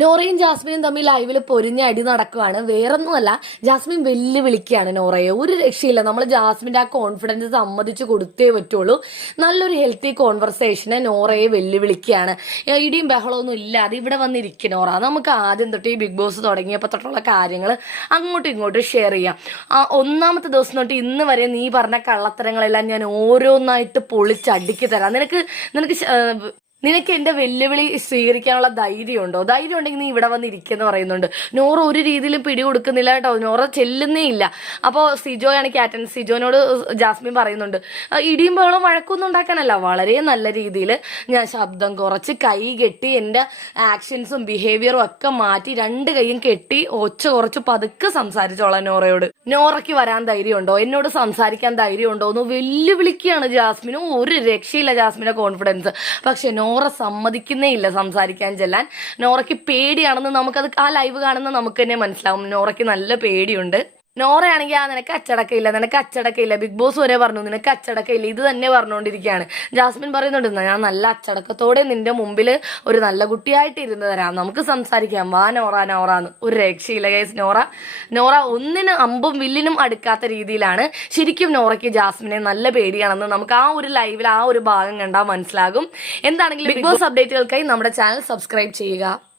നോറയും ജാസ്മിനും തമ്മിൽ ലൈവിൽ പൊരിഞ്ഞ അടി നടക്കുവാണ്. വേറൊന്നുമല്ല, ജാസ്മിൻ വെല്ലുവിളിക്കുകയാണ് നോറയെ. ഒരു രക്ഷയില്ല. നമ്മൾ ജാസ്മിന്റെ ആ കോൺഫിഡൻസ് സമ്മതിച്ചു കൊടുത്തേ പറ്റുള്ളൂ. നല്ലൊരു ഹെൽത്തി കോൺവെർസേഷനെ നോറയെ വെല്ലുവിളിക്കുകയാണ്. ഇടിയും ബഹളമൊന്നും ഇല്ലാതെ ഇവിടെ വന്നിരിക്കും നോറ. നമുക്ക് ആദ്യം തൊട്ട് ഈ ബിഗ് ബോസ് തുടങ്ങിയപ്പോൾ തൊട്ടുള്ള കാര്യങ്ങൾ അങ്ങോട്ടും ഇങ്ങോട്ടും ഷെയർ ചെയ്യാം. ഒന്നാമത്തെ ദിവസം തൊട്ട് ഇന്ന് വരെ നീ പറഞ്ഞ കള്ളത്തരങ്ങളെല്ലാം ഞാൻ ഓരോന്നായിട്ട് പൊളിച്ചടുക്കി തരാം. നിനക്ക് എന്റെ വെല്ലുവിളി സ്വീകരിക്കാനുള്ള ധൈര്യമുണ്ടോ? ധൈര്യം ഉണ്ടെങ്കിൽ നീ ഇവിടെ വന്നിരിക്കുന്നു പറയുന്നുണ്ട്. നോറ ഒരു രീതിയിലും പിടി കൊടുക്കുന്നില്ല കേട്ടോ. നോറ ചെല്ലുന്നേ ഇല്ല. അപ്പോൾ സിജോയാണ് ക്യാപ്റ്റൻ. സിജോനോട് ജാസ്മിൻ പറയുന്നുണ്ട്, ഇടിയും ബഹളം വഴക്കൊന്നും ഉണ്ടാക്കാനല്ല, വളരെ നല്ല രീതിയിൽ ഞാൻ ശബ്ദം കുറച്ച് കൈ കെട്ടി എൻ്റെ ആക്ഷൻസും ബിഹേവിയറും ഒക്കെ മാറ്റി 2 കൈയും കെട്ടി ഒച്ച കുറച്ച് പതുക്കെ സംസാരിച്ചോളാം നോറയോട്. നോറയ്ക്ക് വരാൻ ധൈര്യമുണ്ടോ? എന്നോട് സംസാരിക്കാൻ ധൈര്യമുണ്ടോ എന്ന് വെല്ലുവിളിക്കുകയാണ് ജാസ്മിനും. ഒരു രക്ഷയില്ല ജാസ്മിന്റെ കോൺഫിഡൻസ്. പക്ഷെ നോറ സമ്മതിക്കുന്നേ ഇല്ല സംസാരിക്കാൻ ചെല്ലാൻ. നോറയ്ക്ക് പേടിയാണെന്ന് നമുക്കത് ആ ലൈവ് കാണുന്ന നമുക്ക് തന്നെ മനസ്സിലാവും. നോറയ്ക്ക് നല്ല പേടിയുണ്ട്. നോറയാണെങ്കിൽ നിനക്ക് അച്ചടക്കമില്ല, ബിഗ് ബോസ് വരെ പറഞ്ഞു നിനക്ക് അച്ചടക്കമില്ല, ഇത് തന്നെ പറഞ്ഞുകൊണ്ടിരിക്കുകയാണ്. ജാസ്മിൻ പറയുന്നുണ്ട്, ഞാൻ നല്ല അച്ചടക്കത്തോടെ നിന്റെ മുമ്പിൽ ഒരു നല്ല കുട്ടിയായിട്ട് ഇരുന്ന് തരാം, നമുക്ക് സംസാരിക്കാം, വാ നോറാന്ന്. ഒരു രക്ഷയില്ല ഗൈസ്. നോറ ഒന്നിനും അമ്പും വില്ലിനും അടുക്കാത്ത രീതിയിലാണ്. ശരിക്കും നോറയ്ക്ക് ജാസ്മിനെ നല്ല പേടിയാണെന്ന് നമുക്ക് ആ ഒരു ലൈവിൽ ആ ഒരു ഭാഗം കണ്ടാൽ മനസ്സിലാകും. എന്താണെങ്കിലും ബിഗ് ബോസ് അപ്ഡേറ്റുകൾക്കായി നമ്മുടെ ചാനൽ സബ്സ്ക്രൈബ് ചെയ്യുക.